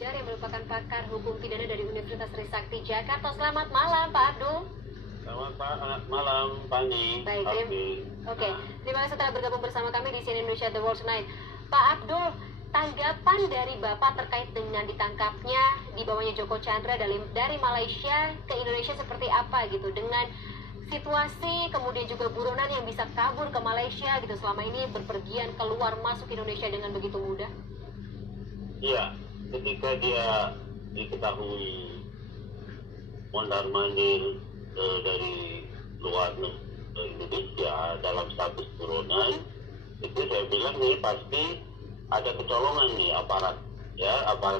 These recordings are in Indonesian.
Fajar yang merupakan pakar hukum pidana dari Universitas Trisakti Jakarta. Selamat malam, Pak Abdul. Selamat malam, Pani. Baik, terima kasih telah bergabung bersama kami di CNN Indonesia The World Tonight. Pak Abdul, tanggapan dari Bapak terkait dengan ditangkapnya dibawanya Joko Chandra dari Malaysia ke Indonesia seperti apa gitu, dengan situasi kemudian juga buronan yang bisa kabur ke Malaysia gitu selama ini berpergian keluar masuk Indonesia dengan begitu mudah? Iya, ketika dia diketahui mondar-mandir dari luar Indonesia dalam status buronan, itu saya bilang nih pasti ada kecolongan nih aparat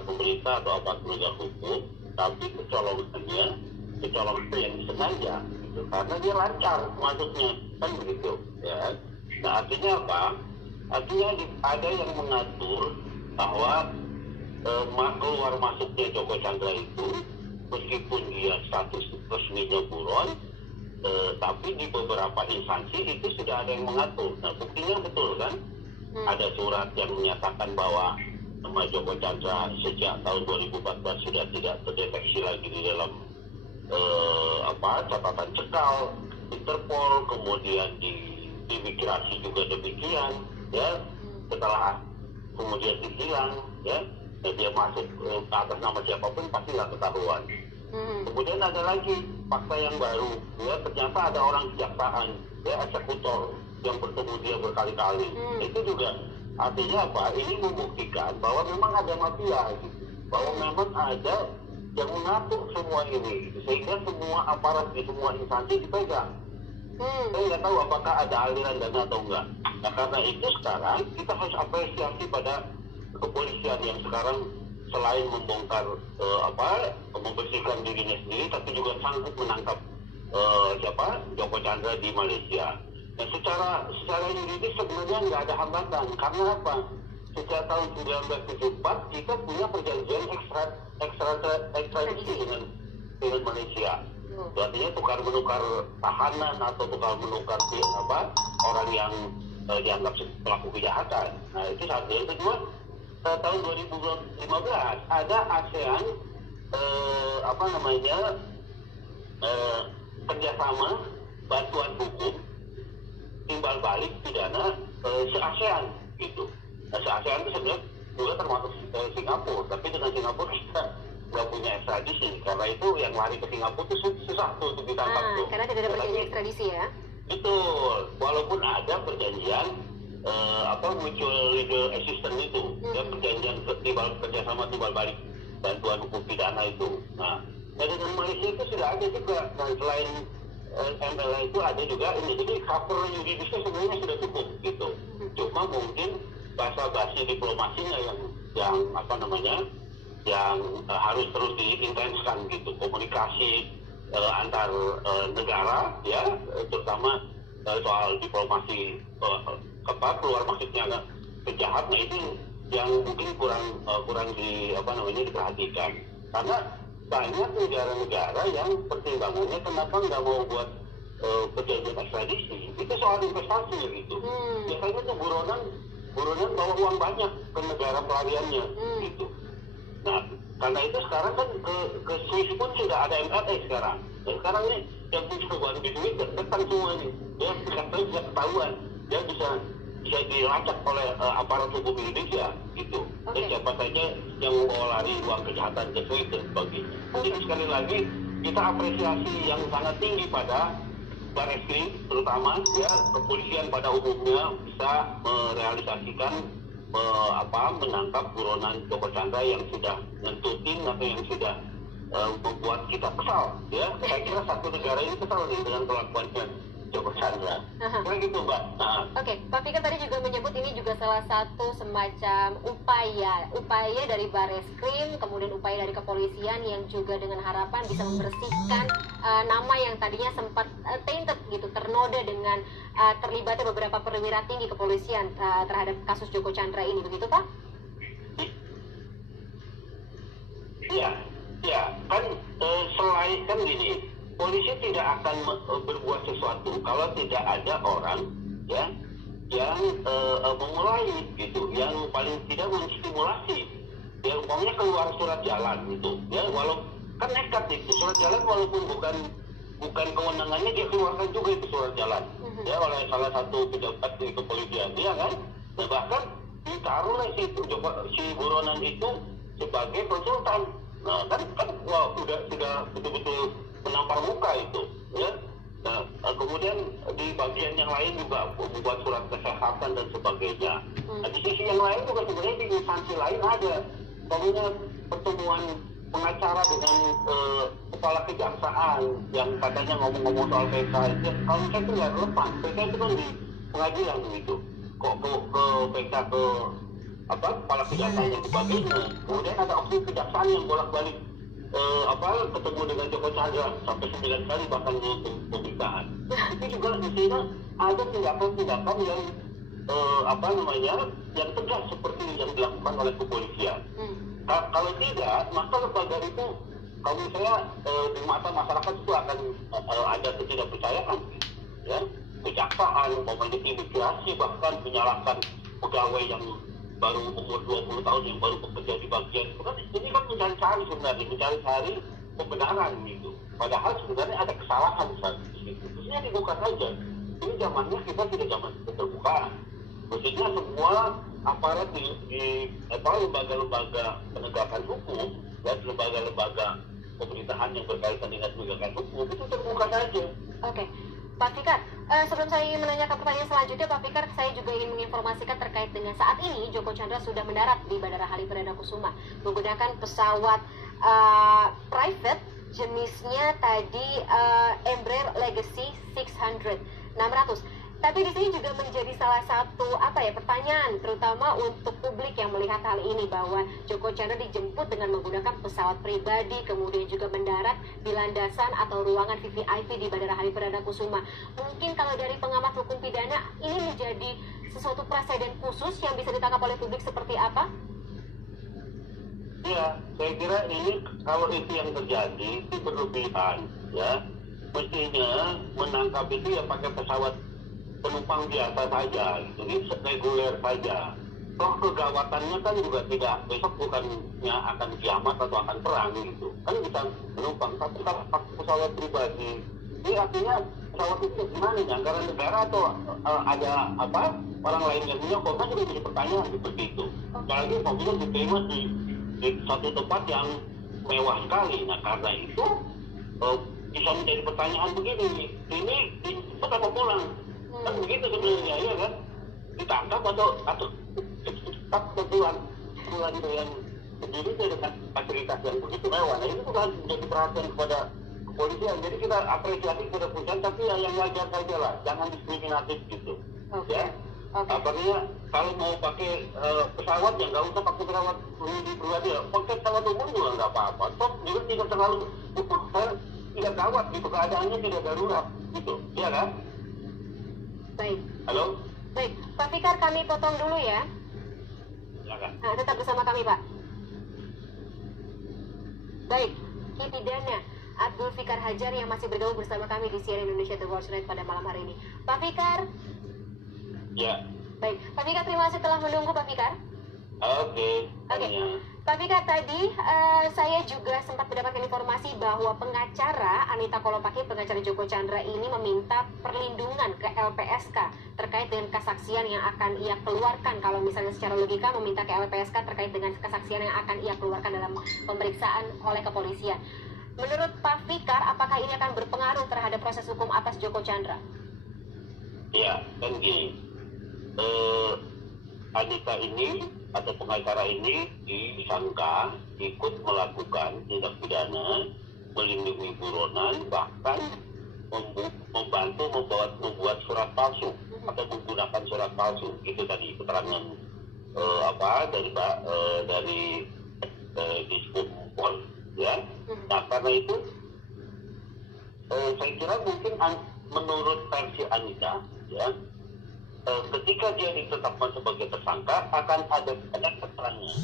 pemerintah atau aparat penegak hukum, tapi kecolongannya yang disengaja gitu, karena dia lancar masuknya, kan begitu ya. Nah, artinya apa? Artinya ada yang mengatur bahwa keluar masuknya Joko Chandra itu, meskipun dia status resminya buron, tapi di beberapa instansi itu sudah ada yang mengatur. Nah, buktinya betul kan? Ada surat yang menyatakan bahwa nama Joko Chandra sejak tahun 2014 sudah tidak terdeteksi lagi di dalam catatan cekal Interpol, kemudian di imigrasi juga demikian ya. Setelah kemudian dihilang ya, dan dia masuk atas nama siapapun pasti nggak ketahuan. Kemudian ada lagi fakta yang baru ya, ternyata ada orang kejaksaan ya, eksekutor yang bertemu dia berkali-kali. Itu juga artinya apa? Ini membuktikan bahwa memang ada mafia gitu, bahwa memang ada yang mengatur semua ini, sehingga semua aparat di semua instansi dipegang. Saya nggak tahu apakah ada aliran dana atau enggak. Nah, karena itu sekarang kita harus apresiasi pada kepolisian yang sekarang selain membongkar membersihkan dirinya sendiri, tapi juga sanggup menangkap Joko Chandra di Malaysia. Dan secara yuridis sebenarnya nggak ada hambatan. Karena apa? Sejak tahun 1974 kita punya perjanjian ekstradisi dengan Malaysia. Artinya tukar menukar tahanan atau tukar menukar orang yang dianggap pelaku kejahatan. Nah, itu satu. Yang kedua, tahun 2015 ada ASEAN kerjasama bantuan hukum timbal balik pidana se-ASEAN gitu. Nah, se-ASEAN itu sebenarnya juga termasuk Singapura, tapi dengan Singapura kita nggak punya ekstradisi, karena itu yang lari ke Singapura itu susah tuh untuk ditangkap tuh. Karena tidak ada perjanjian ekstradisi ya. Betul, walaupun ada perjanjian mutual legal assistance itu, ya, perjanjian kerjasama timbal balik bantuan hukum pidana itu. Nah, dengan Malaysia itu sudah ada juga. Dan selain MLA itu ada juga ini, jadi cover yuridisnya sebenarnya sudah cukup gitu. Cuma mungkin basa-basi diplomasinya yang harus terus diintenskan gitu, komunikasi antar negara ya, terutama soal diplomasi keluar masuknya penjahat. Nah, itu yang mungkin kurang diperhatikan, karena banyak negara-negara yang pertimbangannya kenapa nggak mau buat perjanjian ekstradisi itu soal investasi gitu. Biasanya tuh buronan bawa uang banyak ke negara pelariannya gitu. Nah, karena itu sekarang kan ke Swiss pun sudah ada MLA sekarang. Dan sekarang ini yang punya uang di Swiss datang semua ini. Ya, katanya bisa ketahuan. Dia bisa dilacak oleh aparat hukum Indonesia gitu. Dan siapa saja yang membawa lari uang kejahatan ke Swiss dan sebagainya. Jadi sekali lagi kita apresiasi yang sangat tinggi pada Barreskrim, terutama ya, kepolisian pada umumnya bisa merealisasikan menangkap buronan Joko Chandra yang sudah ngentutin atau yang sudah membuat kita kesal ya. Saya kira satu negara ini kesal nih dengan kelakuannya Joko Chandra. Kira gitu, Mbak. Oke, Pak Fikar tadi juga menyebut ini juga salah satu semacam upaya dari Barreskrim, kemudian upaya dari kepolisian yang juga dengan harapan bisa membersihkan nama yang tadinya sempat tainted gitu, ternoda dengan terlibatnya beberapa perwira tinggi kepolisian terhadap kasus Joko Chandra ini, begitu Pak? Iya, kan selain kan gini, polisi tidak akan berbuat sesuatu kalau tidak ada orang ya yang memulai gitu, yang paling tidak menstimulasi ya umpamanya keluar surat jalan gitu ya, walau kan nekat itu surat jalan, walaupun bukan kewenangannya, dia keluarkan juga itu surat jalan ya oleh salah satu pejabat di kepolisian dia kan. Nah bahkan ditaruhlah si buronan itu sebagai konsultan. Nah kan wah sudah betul-betul menampar muka itu ya. Nah kemudian di bagian yang lain juga membuat surat kesehatan dan sebagainya. Nah di sisi yang lain juga sebenarnya di instansi lain ada pokoknya pertemuan pengacara dengan kepala kejaksaan yang katanya ngomong-ngomong soal PK. Ya, kalau saya itu nggak relevan, PK itu kan di pengadilan gitu, kok ke PK ke kepala kejaksaan dan sebagainya. Kemudian ada opsi kejaksaan yang bolak-balik ketemu dengan Joko Chandra sampai 9 kali bahkan untuk pemeriksaan. Itu juga mestinya ada tindakan-tindakan yang yang tegas seperti yang dilakukan oleh kepolisian. Kalau tidak, maka lembaga itu kalau misalnya di mata masyarakat itu akan ada ketidakpercayaan ya. Kejaksaan imigrasi bahkan menyalahkan pegawai yang baru umur 20 tahun yang baru bekerja di bagian itu kan, ini kan mencari pembenaran gitu, padahal sebenarnya ada kesalahan saat itu. Terusnya dibuka saja. Ini zamannya kita tidak zaman keterbukaan. Maksudnya semua aparat di lembaga-lembaga penegakan hukum dan lembaga-lembaga pemerintahan yang berkaitan dengan penegakan hukum itu terbuka saja. Oke. Pak Fikar, sebelum saya menanyakan pertanyaan selanjutnya, Pak Fikar, saya juga ingin menginformasikan terkait dengan saat ini Joko Chandra sudah mendarat di Bandara Halim Perdana Kusuma menggunakan pesawat private jenisnya tadi Embraer Legacy 600. Tapi di sini juga menjadi salah satu pertanyaan terutama untuk publik yang melihat hal ini, bahwa Joko Chandra dijemput dengan menggunakan pesawat pribadi kemudian juga mendarat di landasan atau ruangan VVIP di Bandara Halim Perdana Kusuma. Mungkin kalau dari pengamat hukum pidana ini menjadi sesuatu presiden khusus yang bisa ditangkap oleh publik seperti apa? Ya, saya kira ini kalau itu yang terjadi itu berlebihan ya. Mestinya menangkap itu ya pakai pesawat penumpang biasa saja gitu, reguler saja. Toh kegawatannya kan juga tidak, besok bukannya akan kiamat atau akan perang gitu, kan bisa penumpang. Tapi kalau pesawat pribadi, ini artinya pesawat itu gimana ya, anggaran negara atau ada orang lain yang menyokong, kan juga jadi pertanyaan seperti itu. Apalagi mobilnya diterima di satu tempat yang mewah sekali. Nah karena itu bisa menjadi pertanyaan begini, ini apa pulang? Kan begitu sebenarnya ya kan, ditangkap atau tetap pulang dengan sendiri dengan fasilitas yang begitu mewah. Nah itu kan menjadi perhatian kepada kepolisian. Jadi kita apresiasi kepada kepolisian, tapi yang wajar saja lah, jangan diskriminatif gitu. Ya. Apalagi kalau mau pakai pesawat ya nggak usah pakai pesawat pribadi, pakai pesawat umum juga nggak apa-apa. Toh juga tidak terlalu tidak gawat gitu, keadaannya tidak darurat gitu, ya kan? Baik. Halo? Baik, Pak Fikar, kami potong dulu ya. Silakan. Nah, tetap bersama kami, Pak. Baik, Pidana Abdul Fikar Hajar yang masih bergabung bersama kami di CNN Indonesia The World Tonight pada malam hari ini. Pak Fikar. Ya. Baik, Pak Fikar, terima kasih telah menunggu, Pak Fikar. Oke. Pak Fikar, tadi saya juga sempat mendapatkan informasi bahwa pengacara Anita Kolopaking, pengacara Joko Chandra ini meminta perlindungan ke LPSK terkait dengan kesaksian yang akan ia keluarkan. Kalau misalnya secara logika meminta ke LPSK terkait dengan kesaksian yang akan ia keluarkan dalam pemeriksaan oleh kepolisian. Menurut Pak Fikar, apakah ini akan berpengaruh terhadap proses hukum atas Joko Chandra? Ya, kan gini. Anita ini atau pengacara ini disangka ikut melakukan tindak pidana melindungi buronan, bahkan membantu membuat surat palsu atau menggunakan surat palsu. Itu tadi keterangan dari Diskumpol ya. Nah karena itu saya kira mungkin menurut versi Anita ya, ketika dia ditetapkan sebagai tersangka akan ada banyak keterangan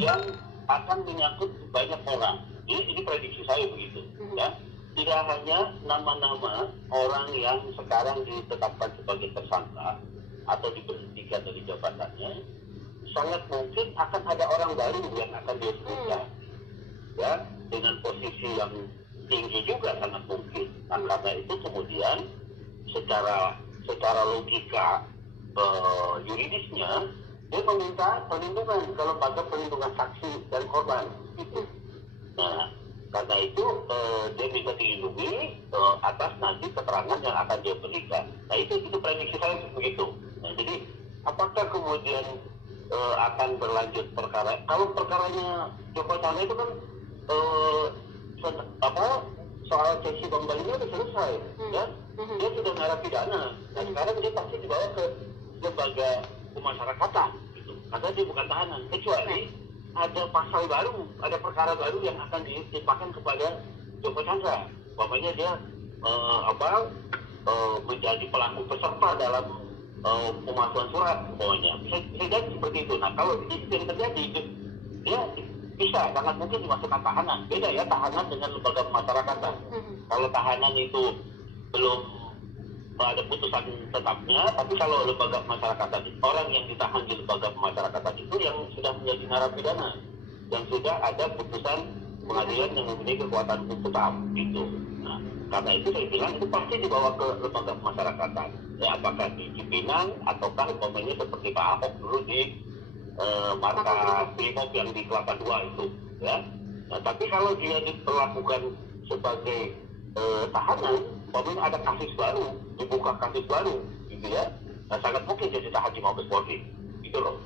yang akan menyangkut banyak orang. Ini prediksi saya begitu ya. Tidak hanya nama-nama orang yang sekarang ditetapkan sebagai tersangka atau diberhentikan dari jabatannya, sangat mungkin akan ada orang baru yang akan disebutkan, ya, dengan posisi yang tinggi juga sangat mungkin. Nah, karena itu kemudian secara logika yuridisnya dia meminta perlindungan ke lembaga perlindungan saksi dan korban. Gitu. Nah, karena itu dia bisa dilindungi atas nanti keterangan yang akan dia berikan. Nah, itu prediksi saya begitu. Nah, jadi apakah kemudian akan berlanjut perkara? Kalau perkaranya Joko Chandra itu kan soal cesi kembalinya sudah selesai, ya. Dia sudah narapidana. Nah, sekarang dia pasti dibawa ke lembaga pemasyarakatan, gitu. Karena dia bukan tahanan, kecuali ada pasal baru, ada perkara baru yang akan ditimpakan kepada Joko Chandra. Umpamanya dia menjadi pelaku peserta dalam pemalsuan surat, pokoknya bisa jadi seperti itu. Nah, kalau itu yang terjadi, dia bisa sangat mungkin dimasukkan tahanan. Beda ya tahanan dengan lembaga pemasyarakatan. Kalau tahanan itu belum ada putusan tetapnya, tapi kalau lembaga pemasyarakatan, orang yang ditahan di lembaga pemasyarakatan itu yang sudah menjadi narapidana, yang sudah ada putusan pengadilan yang mempunyai kekuatan hukum tetap, gitu. Nah, karena itu saya bilang itu pasti dibawa ke lembaga pemasyarakatan. Ya, apakah di Cipinang ataukah umpamanya seperti Pak Ahok dulu di markas Brimob yang di Kelapa II itu, ya. Nah, tapi kalau dia diperlakukan sebagai tahanan, umpamanya ada kasus baru, dibuka kasus baru, gitu ya. Nah, sangat mungkin dia ditahan di Mabes Polri, gitu loh.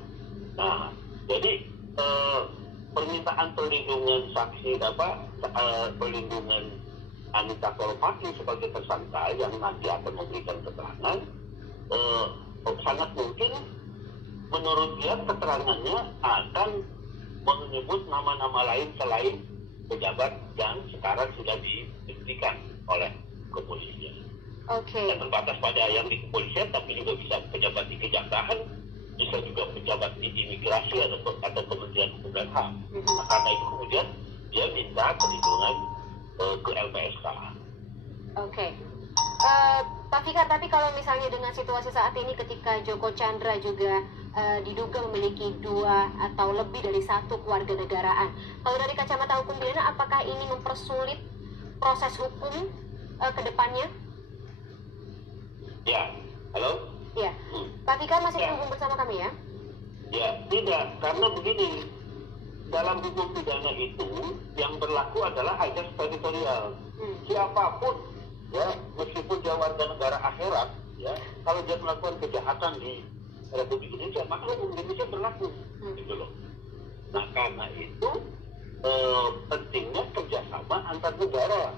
Nah, jadi permintaan perlindungan saksi perlindungan Anita Kolopaking sebagai tersangka yang nanti akan memberikan keterangan sangat mungkin menurut dia keterangannya akan menyebut nama-nama lain selain pejabat yang sekarang sudah dibuktikan oleh kepolisian. Oke. Dan terbatas pada yang di kepolisian, tapi juga bisa pejabat di kejaksaan, bisa juga pejabat di imigrasi atau Kementerian Hukum dan HAM. Nah, karena itu kemudian dia minta perlindungan ke LPSK. Oke. Pak Fikar, tapi kalau misalnya dengan situasi saat ini ketika Joko Chandra juga diduga memiliki 2 atau lebih dari 1 kewarganegaraan, kalau dari kacamata hukum pidana, apakah ini mempersulit proses hukum ke depannya? Ya, halo? Ya, Pak Fikar masih terhubung bersama kami ya? Ya, tidak, karena begini, dalam hukum pidana itu yang berlaku adalah azas teritorial. Siapapun, ya, meskipun dia warga negara akhirat, ya, kalau dia melakukan kejahatan di Republik Indonesia, maka hukum Indonesia berlaku, gitu loh. Nah, karena itu pentingnya kerjasama antar negara,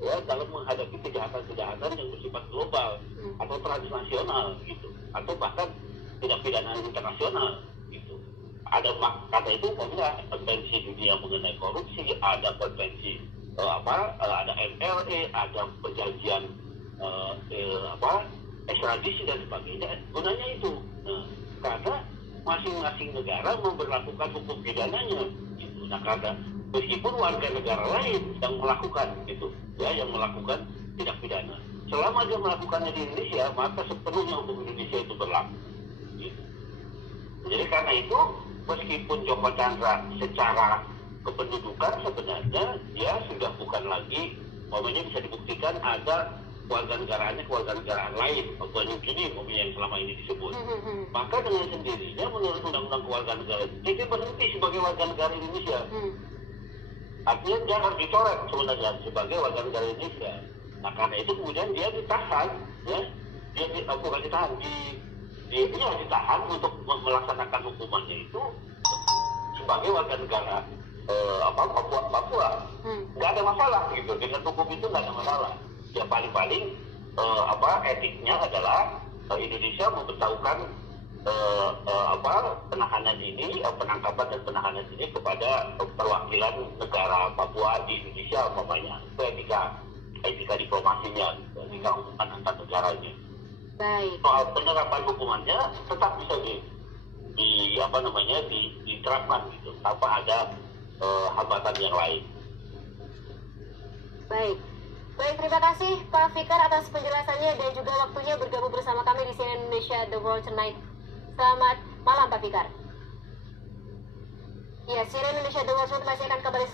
ya, dalam menghadapi kejahatan-kejahatan yang bersifat global atau transnasional, gitu, atau bahkan tindak pidana internasional, gitu. Ada kata itu, maksudnya konvensi dunia mengenai korupsi, ada konvensi ada MLE, ada perjanjian ekstradisi dan sebagainya. Gunanya itu, karena masing-masing negara memberlakukan hukum pidananya, gitu. Nah, karena meskipun warga negara lain yang melakukan itu, ya, yang melakukan tindak pidana, selama dia melakukannya di Indonesia, maka sepenuhnya hukum Indonesia itu berlaku. Gitu. Jadi karena itu, meskipun Joko Chandra secara kependudukan sebenarnya dia sudah bukan lagi, umpamanya bisa dibuktikan ada kewarganegaraan lain, Papua Gini yang selama ini disebut. Maka dengan sendirinya menurut Undang-Undang Kewarganegaraan dia berhenti sebagai warga negara Indonesia. Artinya dia harus dicoret sebenarnya sebagai warga negara Indonesia. Nah, karena itu kemudian dia ditahan, ya, dia bukan ditahan, dia ditahan untuk melaksanakan hukumannya itu sebagai warga negara Papua. Nggak ada masalah gitu, dengan hukum itu nggak ada masalah. Ya paling-paling etiknya adalah Indonesia memberitahukan penahanan ini, penangkapan dan penahanan ini kepada perwakilan negara Papua di Indonesia, umpamanya. Itu etika diplomasinya, etika hubungan antar negaranya. Baik. Soal penerapan hukumannya tetap bisa diterapkan gitu, tanpa ada hambatan yang lain. Baik, terima kasih Pak Fikar atas penjelasannya dan juga waktunya bergabung bersama kami di CNN Indonesia The World Tonight. Selamat malam Pak Fikar. Ya, CNN Indonesia The World Tonight masih akan kembali